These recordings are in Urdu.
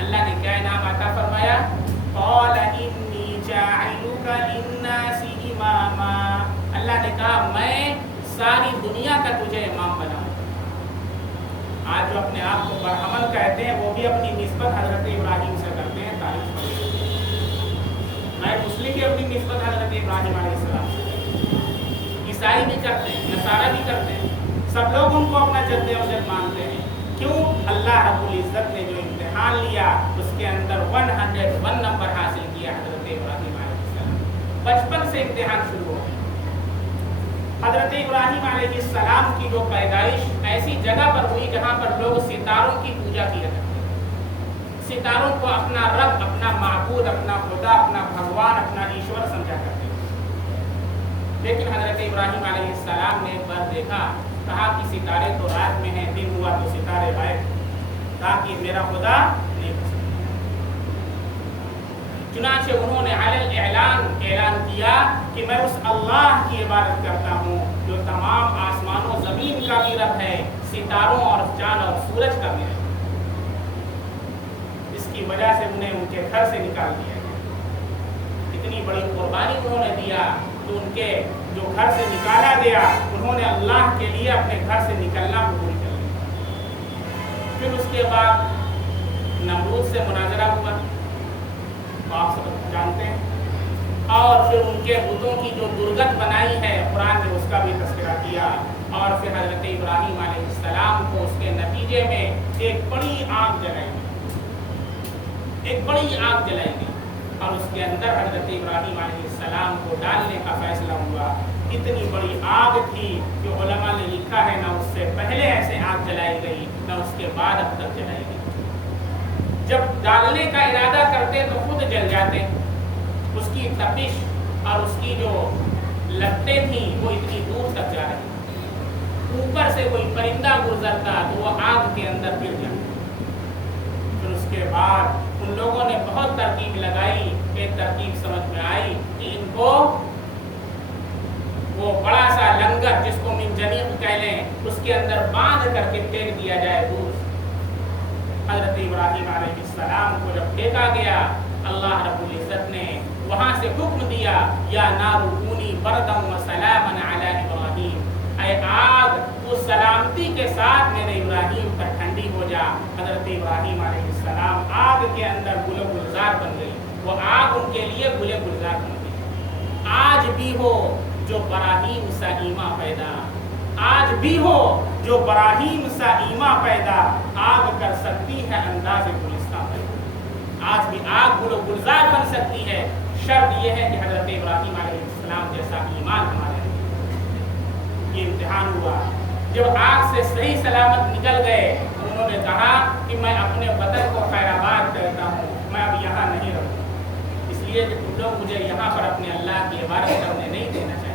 اللہ نے کیا انعام عطا فرمایا؟ قال انی جاعلک للناس اماما، اللہ نے کہا میں ساری دنیا کا تجھے امام بناؤں گا۔ آج جو اپنے آپ کو برہمن کہتے ہیں وہ بھی اپنی نسبت حضرت ابراہیم سے کرتے ہیں، تعریف کرتے ہیں۔ میں مسلم بھی اپنی نسبت حضرت ابراہیم علیہ السلام سے کرتے ہیں، عیسائی بھی کرتے ہیں، نصارہ بھی کرتے ہیں، سب لوگ ان کو اپنا جد امجد مانتے ہیں۔ کیوں؟ اللہ رب العزت نے جو امتحان لیا اس کے اندر 101 نمبر حاصل کیا حضرت ابراہیم علیہ السلام۔ بچپن سے امتحان شروع ہو گیا۔ حضرت ابراہیم علیہ السلام کی جو پیدائش ایسی جگہ پر ہوئی جہاں پر لوگ ستاروں کی پوجا کیا کرتے تھے، ستاروں کو اپنا رب، اپنا معبود، اپنا خدا، اپنا بھگوان، اپنا ایشور سمجھا کرتے تھے۔ لیکن حضرت ابراہیم علیہ السلام نے ایک بار دیکھا، کہا کہ ستارے تو رات میں ہیں، دن ہوا تو ستارے غائب، کہا کہ میرا خدا نہیں ہو سکتا۔ چنانچہ انہوں نے اعلان کیا کہ میں اس اللہ کی عبادت کرتا ہوں جو تمام آسمان و زمین کا بھی رب ہے، ستاروں اور چاند اور سورج کا بھی رب ہے۔ اس کی وجہ سے انہیں ان کے گھر سے نکال دیا گیا۔ اتنی بڑی قربانی انہوں نے دیا تو ان کے جو گھر سے نکالا گیا انہوں نے اللہ کے لیے اپنے گھر سے نکلنا قبول کر لیا۔ پھر اس کے بعد نمرود سے مناظرہ ہوا، آپ سب جانتے ہیں، اور پھر ان کے بتوں کی جو درگت بنائی ہے قرآن نے اس کا بھی تذکرہ کیا، اور پھر حضرت ابراہیم علیہ السلام کو اس کے نتیجے میں ایک بڑی آگ جلائی گئی، ایک بڑی آگ جلائی گئی، اور اس کے اندر حضرت ابراہیم علیہ السلام کو ڈالنے کا فیصلہ ہوا۔ اتنی بڑی آگ تھی کہ علماء نے لکھا ہے نہ اس سے پہلے ایسے آگ جلائی گئی نہ اس کے بعد اب تک جلائی گئی۔ جب ڈالنے کا ارادہ کرتے تو خود جل جاتے، اس کی تپش اور اس کی جو لپٹیں تھیں وہ اتنی دور تک جا رہی تھیں، اوپر سے کوئی پرندہ گزرتا تو وہ آگ کے اندر گر جاتا۔ پھر اس کے بعد ان لوگوں نے بہت ترکیب لگائی، ایک ترکیب سمجھ میں آئی کہ ان کو وہ بڑا سا لنگر جس کو منجنیق کہہ لیں اس کے اندر باندھ کر کے پھینک دیا جائے دور۔ حضرت ابراہیم علیہ السلام کو جب پھینکا گیا اللہ رب العزت نے وہاں سے حکم دیا یا نار کونی بردم و سلاما علی ابراہیم، اے آگ اس سلامتی کے ساتھ میرے ابراہیم پر ٹھنڈی ہو جا۔ حضرت ابراہیم علیہ السلام آگ کے اندر گل و گلزار بن گئی، وہ آگ ان کے لیے گل و گلزار بن گئی۔ آج بھی ہو جو براہیم سا ایما پیدا، آج بھی ہو جو براہیم سا ایما پیدا، آگ کر سکتی ہے انداز گلستہ پیدا۔ آج بھی آگ گل و گلزار بن سکتی ہے، شرط یہ ہے کہ حضرت ابراہیم علیہ السلام جیسا ایمان ہمارے اندر۔ یہ امتحان ہوا، جب آگ سے صحیح سلامت نکل گئے انہوں نے کہا کہ میں اپنے وطن کو خیر آباد کرتا ہوں، میں اب یہاں نہیں رہوں، اس لیے کہ تم لوگ مجھے یہاں پر اپنے اللہ کی عبادت کرنے نہیں دینا چاہتے۔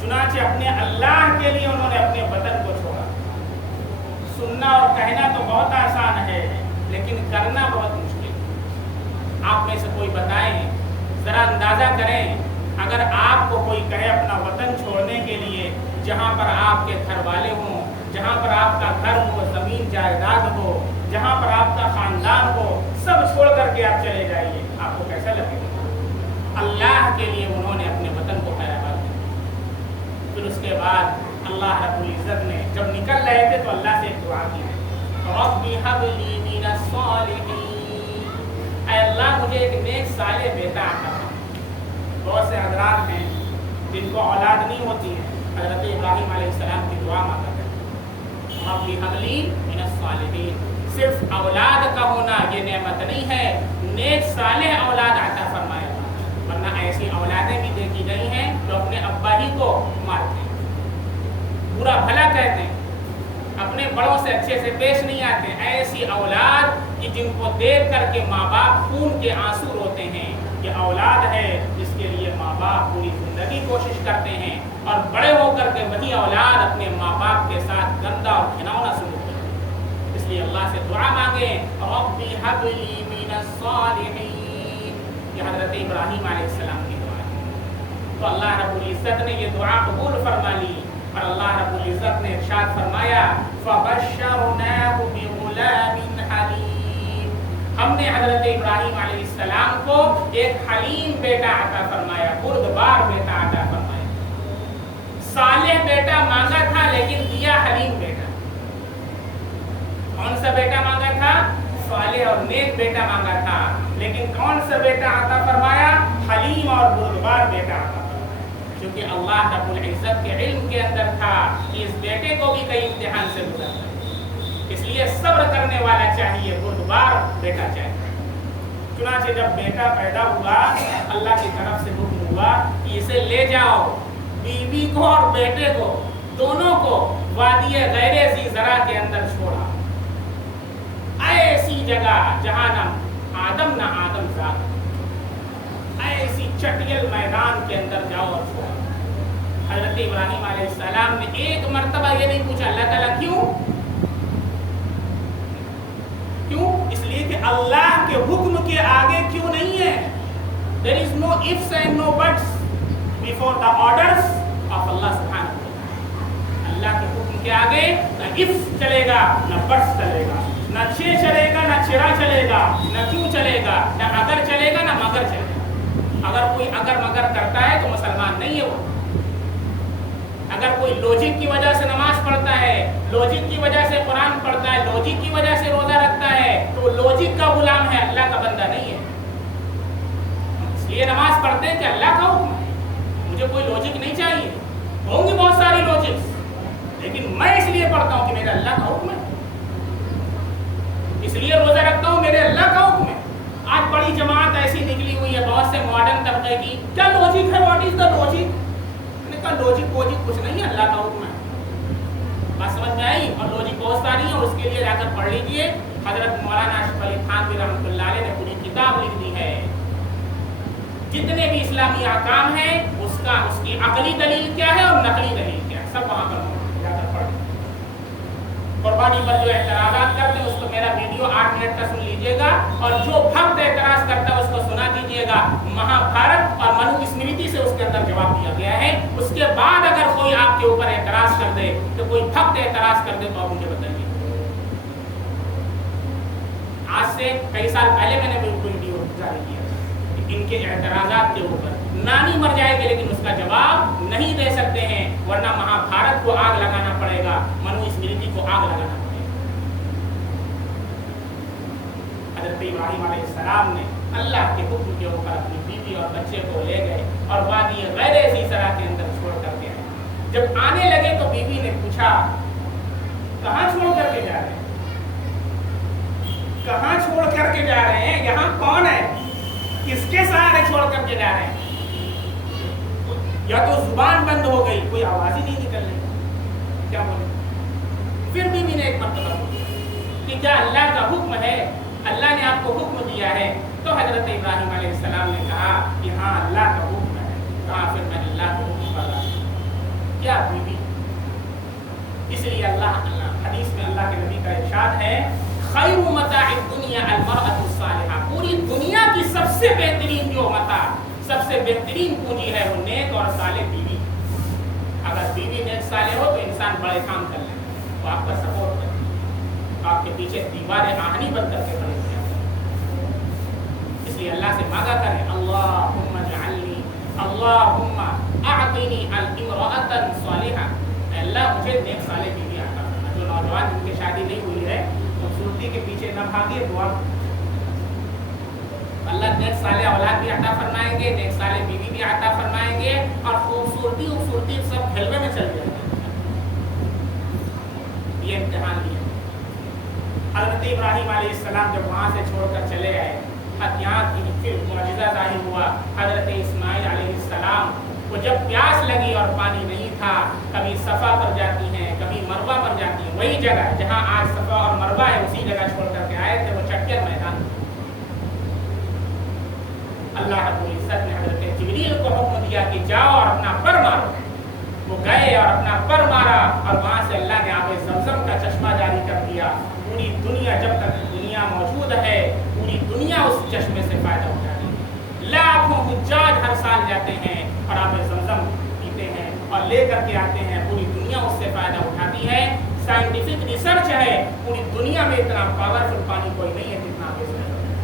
چنانچہ اپنے اللہ کے لیے انہوں نے اپنے وطن کو چھوڑا۔ سننا اور کہنا تو بہت آسان ہے لیکن کرنا بہت مشکل ہے۔ آپ میں سے کوئی بتائیں، ذرا اندازہ کریں، اگر آپ کو کوئی کہے اپنا وطن چھوڑنے کے لیے، جہاں پر آپ کے گھر والے ہوں، جہاں پر آپ کا گھر ہو، زمین جائیداد ہو، جہاں پر آپ کا خاندان ہو، سب چھوڑ کر کے آپ چلے جائیے، آپ کو کیسا لگے گا؟ اللہ کے لیے انہوں نے اپنے وطن کو خیر آباد کیا۔ پھر اس کے بعد اللہ رب العزت نے جب نکل رہے تھے تو اللہ سے ایک دعا کی ہے، رب هب لی من الصالحین، اے اللہ مجھے ایک نیک صالح بیٹا عطا فرما۔ بہت سے حضرات ہیں جن کو اولاد نہیں ہوتی ہے، حضرت ابراہیم علیہ السلام کی دعا مانگا کرتے ہیں، رب هب لی من الصالحین۔ صرف اولاد کا ہونا یہ نعمت نہیں ہے، نیک صالح اولاد عطا فرمائے، ورنہ ایسی اولادیں بھی دیکھی گئی ہیں جو اپنے ابا ہی کو مارتے ہیں، برا بھلا کہتے ہیں، اپنے بڑوں سے اچھے سے پیش نہیں آتے۔ ایسی اولاد کہ جن کو دیکھ کر کے ماں باپ خون کے آنسو روتے ہیں، یہ اولاد ہے جس کے لیے ماں باپ پوری زندگی کوشش کرتے ہیں، اور بڑے ہو کر کے وہی اولاد اپنے ماں باپ کے ساتھ گندا اور گھناؤنا سلوک کرتے ہیں۔ اس لیے اللہ سے دعا مانگیں، رب هب لی من الصالحین۔ یہ حضرت ابراہیم علیہ السلام کی دعا ہے، تو اللہ رب العزت نے یہ دعا قبول فرما لی، اور اللہ رب العزت نے ارشاد فرمایا فَبَشَّرْنَاهُ بِغُلَامٍ حَلِيمٍ، ہم نے حضرت ابراہیم علیہ السلام کو ایک حلیم بیٹا عطا فرمایا، بردبار بیٹا عطا فرمایا۔ صالح بیٹا مانگا تھا لیکن دیا حلیم بیٹا۔ کون سا بیٹا مانگا تھا؟ صالح اور نیک بیٹا مانگا تھا، لیکن کون سا بیٹا عطا فرمایا؟ حلیم اور بردبار بیٹا عطا فرمایا، کیونکہ اللہ رب العزت کے علم کے اندر تھا کہ اس بیٹے کو بھی کئی امتحان سے گزرنا ہے، اس لیے صبر کرنے والا چاہیے، بردبار بیٹا چاہیے۔ چنانچہ جب بیٹا پیدا ہوا، اللہ کی طرف سے حکم ہوا کہ اسے لے جاؤ، بیوی کو اور بیٹے کو دونوں کو وادی غیر ذی زرع کے اندر چھوڑا، ایسی جگہ جہاں نہ آدم نہ آدم ذات، ایسی چٹیل میدان کے اندر جاؤ اور چھوڑا۔ حضرت ابراہیم علیہ السلام نے ایک مرتبہ یہ نہیں پوچھا اللہ تعالیٰ کیوں؟ اس لیے کہ اللہ کے حکم کے آگے کیوں نہیں ہے۔ There is no ifs and no buts before the orders of Allah subhanahu wa ta'ala۔ اللہ کے حکم کے آگے نہ ifs چلے گا نہ buts چلے گا، نہ چلے گا نہ چرا چلے گا، نہ کیوں چلے گا، نہ اگر چلے گا نہ مگر چلے گا۔ اگر کوئی اگر مگر کرتا ہے تو مسلمان نہیں ہے وہ۔ اگر کوئی لوجک کی وجہ سے نماز پڑھتا ہے، لوجک کی وجہ سے قرآن پڑھتا ہے، لوجک کی وجہ سے روزہ رکھتا ہے، تو وہ لوجک کا غلام ہے، اللہ کا بندہ نہیں ہے۔ اس لیے نماز پڑھتے ہیں کہ اللہ کا حکم ہے، مجھے کوئی لوجک نہیں چاہیے۔ ہوں گی بہت ساری لوجکس، لیکن میں اس لیے پڑھتا ہوں کہ میرا اللہ کا حکم ہے، اس لیے روزہ رکھتا ہوں، میرے اللہ کا حکم ہے۔ آج بڑی جماعت ایسی نکلی ہوئی ہے بہت سے ماڈرن طبقے کی، کیا لوجک ہے، what is the logic? Logic ووجک کچھ نہیں ہے، اللہ کا حکم ہے۔ بات سمجھ میں آئی؟ اور لوجک بہت ساری ہے، اور اس کے لیے جا کر پڑھ لیجیے۔ حضرت مولانا اشرف علی تھانوی رحمۃ اللہ علیہ نے پوری کتاب لکھ دی ہے، جتنے بھی اسلامی احکام ہیں اس کی عقلی دلیل کیا ہے اور نقلی دلیل کیا ہے، سب وہاں پر جا کر پڑھ۔ قربانی پر جو اعتراضات کرتے ہیں اس کو میرا ویڈیو 8 منٹ کا سن لیجیے گا، اور جو بھکت اعتراض کرتا ہے اس کو سنا دیجیے گا۔ مہا بھارت اور منو اسمرتی سے اس کے اندر جواب دیا گیا ہے۔ اس کے بعد اگر کوئی آپ کے اوپر اعتراض کر دے، تو کوئی بھکت اعتراض کر دے تو آپ مجھے بتائیے۔ آج سے کئی سال پہلے میں نے ویڈیو جاری کیا ان کے اعتراضات کے اوپر، نانی مر جائے گی لیکن اس کا جواب نہیں دے سکتے ہیں، ورنہ مہا بھارت کو آگ لگانا پڑے گا، منو اسمرتی کو آگ لگانا پڑے گا۔ حضرت ابراہیم علیہ السلام نے اللہ کے حکم کے اوپر اپنی بیوی اور بچے کو لے گئے اور وادی غیر ذی زرع کے اندر چھوڑ کر کے آئے۔ جب آنے لگے تو بیوی نے پوچھا کہاں چھوڑ کر کے جا رہے ہیں؟ کہاں چھوڑ کر کے جا رہے ہیں؟ یہاں کون ہے؟ کس کے سہارے چھوڑ کر کے جا رہے ہیں؟ یا تو زبان بند ہو گئی، کوئی آواز ہی نہیں نکل رہی، کیا بولے؟ پھر بیوی نے ایک مرتبہ پوچھا کہ کیا اللہ کا حکم ہے، اللہ نے آپ کو حکم دیا ہے؟ تو حضرت ابراہیم علیہ السلام نے کہا کہ ہاں اللہ کا حکم ہے۔ کہا پھر میں اللہ کو حکم پر رہا۔ کیا بیوی؟ اس لیے اللہ حدیث میں اللہ کے نبی کا ارشاد ہے خیر متاع الدنیا المرأة الصالحہ، پوری دنیا کی سب سے بہترین جو متاع، سب سے بہترین پونجی ہے وہ نیک اور صالح بیوی۔ اگر بیوی نیک صالح ہو تو انسان بڑے کام کر لے، وہ آپ کا سپورٹ کرے، آپ کے پیچھے دیواریں آہنی بن کر کے کھڑے ہو جاتے ہیں۔ اس لیے اللہ سے مانگا کریں اللہم اجعلنی، اللہم اعطنی امرأة صالحہ، اللہ مجھے نیک صالح بیوی عطا فرما۔ جو نوجوان جن کی شادی نہیں ہوئی ہے خوبصورتی کے پیچھے نہ بھاگیے، دعا اللہ نیک صالح اولاد بھی عطا فرمائیں گے، نیک صالح بیوی بھی عطا فرمائیں گے، اور خوبصورتی سب کھلوے میں چل جائے گا۔ یہ امتحان لیا حضرت ابراہیم علیہ السلام جب وہاں سے چھوڑ کر چلے آئے، یہاں پھر معجزہ ظاہر ہوا۔ حضرت اسماعیل علیہ السلام کو جب پیاس لگی اور پانی نہیں تھا، کبھی صفا پر جاتی ہیں کبھی مروہ پر جاتی ہیں، وہی جگہ جہاں آج صفا اور مروہ ہے اسی جگہ چھوڑ کر کے آئے تھے، وہ چٹیل میدان۔ اللہ رب العزت نے حضرت جبریل کو حکم دیا کہ جاؤ اور اپنا پر مارو۔ وہ گئے اور اپنا پر مارا، اور وہاں سے اللہ نے آب زمزم کا چشمہ جاری کر دیا۔ پوری دنیا، جب تک دنیا موجود ہے، پوری دنیا اس چشمے سے فائدہ اٹھاتی ہے۔ لاکھوں حجاج ہر سال جاتے ہیں اور آب زمزم پیتے ہیں اور لے کر کے آتے ہیں، پوری دنیا اس سے فائدہ اٹھاتی ہے۔ سائنٹیفک ریسرچ ہے، پوری دنیا میں اتنا پاورفل پانی کوئی نہیں ہے جتنا آب زمزم۔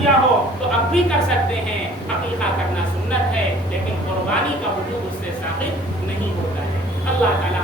کیا ہو تو اب بھی کر سکتے ہیں، عقیقہ کرنا سنت ہے، لیکن قربانی کا وجوب اس سے ثابت نہیں ہوتا ہے۔ اللہ تعالیٰ